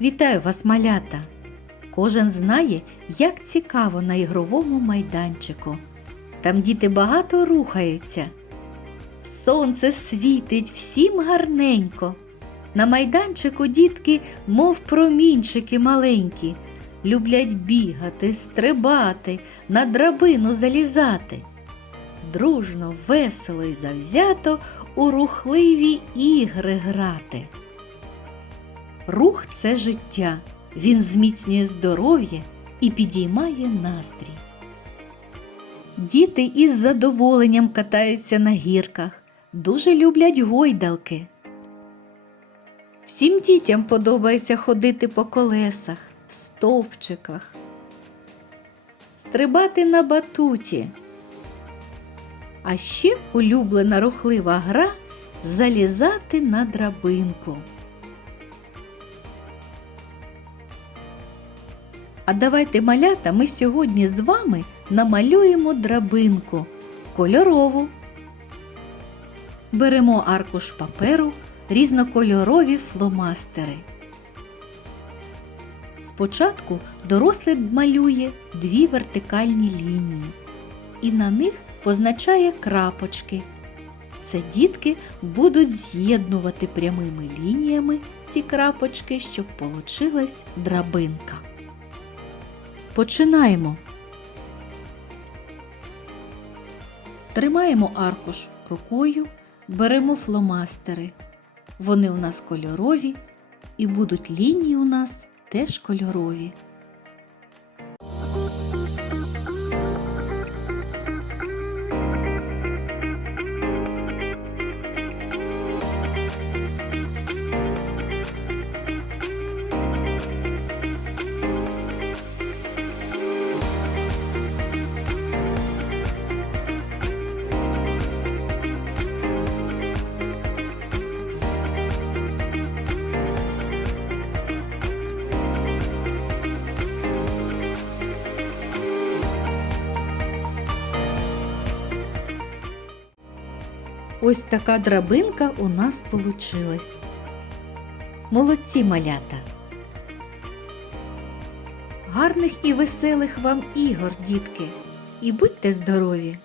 Вітаю вас, малята! Кожен знає, як цікаво на ігровому майданчику. Там діти багато рухаються. Сонце світить всім гарненько. На майданчику дітки, мов промінчики маленькі, люблять бігати, стрибати, на драбину залізати. Дружно, весело і завзято у рухливі ігри грати. Рух це життя. Він зміцнює здоров'я і підіймає настрій. Діти із задоволенням катаються на гірках, дуже люблять гойдалки. Всім дітям подобається ходити по колесах, стовпчиках, стрибати на батуті. А ще улюблена рухлива гра залізати на драбинку. А давайте, малята, ми сьогодні з вами намалюємо драбинку кольорову. Беремо аркуш паперу, різнокольорові фломастери. Спочатку дорослий малює дві вертикальні лінії і на них позначає крапочки. Це дітки будуть з'єднувати прямими лініями ці крапочки, щоб получилась драбинка. Починаємо. Тримаємо аркуш рукою, беремо фломастери. Вони у нас кольорові і будуть лінії у нас теж кольорові. Ось така драбинка у нас получилась. Молодці малята. Гарних і веселих вам ігор, дітки, і будьте здорові!